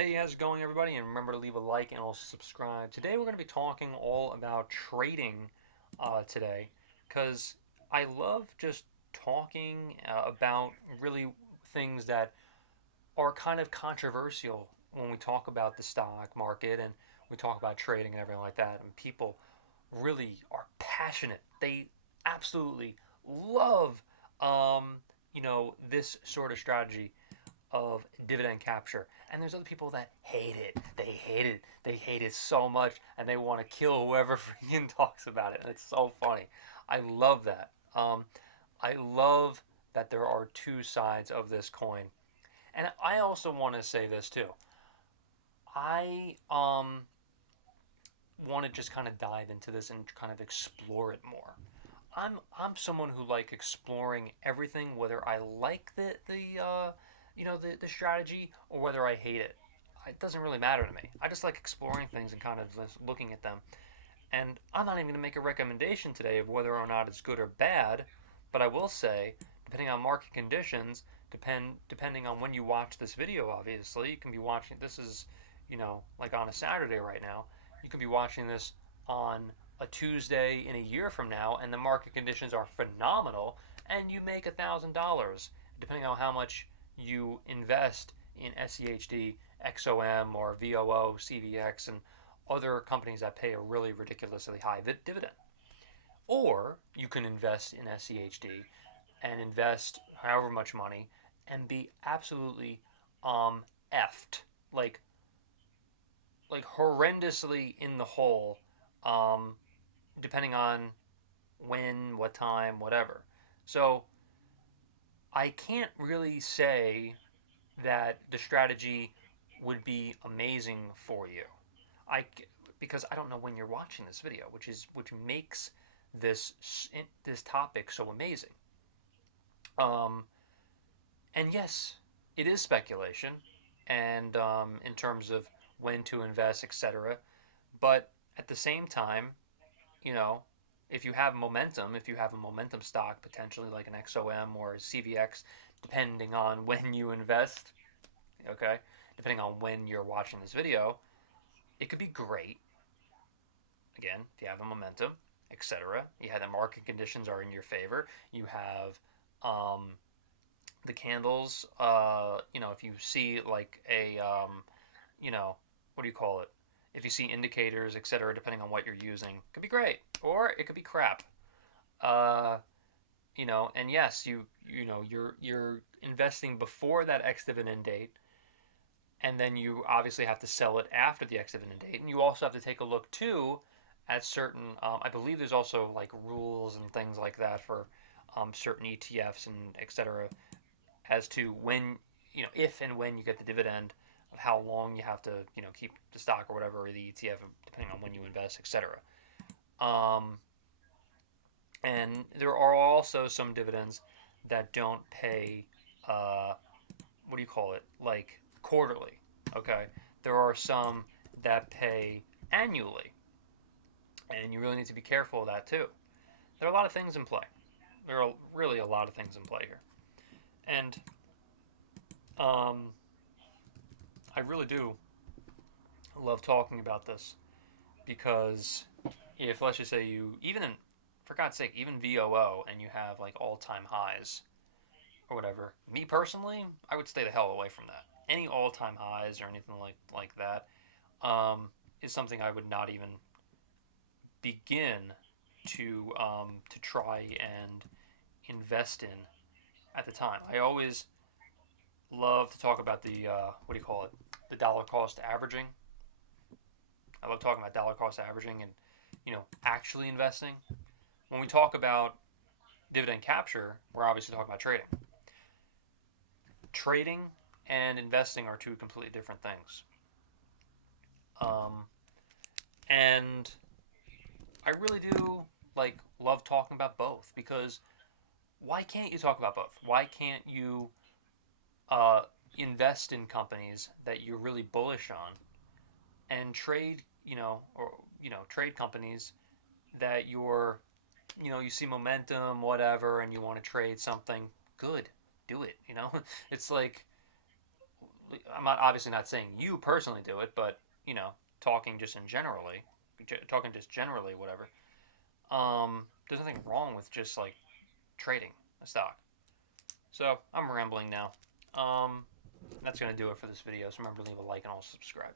Hey, how's it going, everybody? And remember to leave a like and also subscribe. Today, we're going to be talking all about trading today because I love just talking about really things that are kind of controversial when we talk about the stock market and we talk about trading and everything like that. And people really are passionate. They absolutely love, this sort of strategy of dividend capture. And there's other people that hate it. They hate it. They hate it so much, and they want to kill whoever freaking talks about it. And it's so funny. I love that. I love that there are two sides of this coin. And I also want to say this too. I want to just kind of dive into this and kind of explore it more. I'm someone who like exploring everything, whether I like the strategy or whether I hate it. It doesn't really matter to me. I just like exploring things and kind of just looking at them. And I'm not even going to make a recommendation today of whether or not it's good or bad, but I will say, depending on market conditions, depending on when you watch this video, obviously, you can be watching this is, like on a Saturday right now. You could be watching this on a Tuesday in a year from now, and the market conditions are phenomenal, and you make $1,000, depending on how much you invest in SCHD, XOM, or VOO, CVX, and other companies that pay a really ridiculously high dividend. Or you can invest in SCHD and invest however much money and be absolutely effed, like like horrendously in the hole, um, depending on when, what time, whatever. So I can't really say that the strategy would be amazing for you. I because I don't know when you're watching this video, which makes this this topic so amazing. Um, and yes, it is speculation, and in terms of when to invest, etc. But at the same time, you know, if you have a momentum stock potentially like an XOM or a CVX, depending on when you invest, okay, depending on when you're watching this video, it could be great. Again, if you have a momentum, etc. You have the market conditions are in your favor. You have um, the candles. If you see like what do you call it? If you see indicators, etc., depending on what you're using, it could be great, or it could be crap. Uh, and yes, you're investing before that ex dividend date, and then you obviously have to sell it after the ex dividend date, and you also have to take a look too at certain. I believe there's also like rules and things like that for certain ETFs and etc. as to when if and when you get the dividend of how long you have to keep the stock or whatever or the ETF depending on when you invest, etc. Um, and there are also some dividends that don't pay. Uh, what do you call it? Like quarterly. Okay, there are some that pay annually, and you really need to be careful of that too. There are a lot of things in play. There are really a lot of things in play here, and um, I really do love talking about this because if let's just say you even in for God's sake even VOO and you have like all time highs or whatever. Me personally, I would stay the hell away from that. Any all time highs or anything like that is something I would not even begin to try and invest in at the time. I always love to talk about the what do you call it? The dollar cost averaging. I love talking about dollar cost averaging and actually investing. When we talk about dividend capture, we're obviously talking about trading. Trading and investing are two completely different things. Um, and I really do love talking about both because why can't you talk about both? Why can't you uh, invest in companies that you're really bullish on and trade, trade companies that you see momentum, whatever, and you want to trade something good, do it. It's I'm not obviously not saying you personally do it, but you know, talking just in generally, talking just generally, whatever. There's nothing wrong with just like trading a stock. So I'm rambling now. That's gonna do it for this video. So remember to leave a like and also subscribe.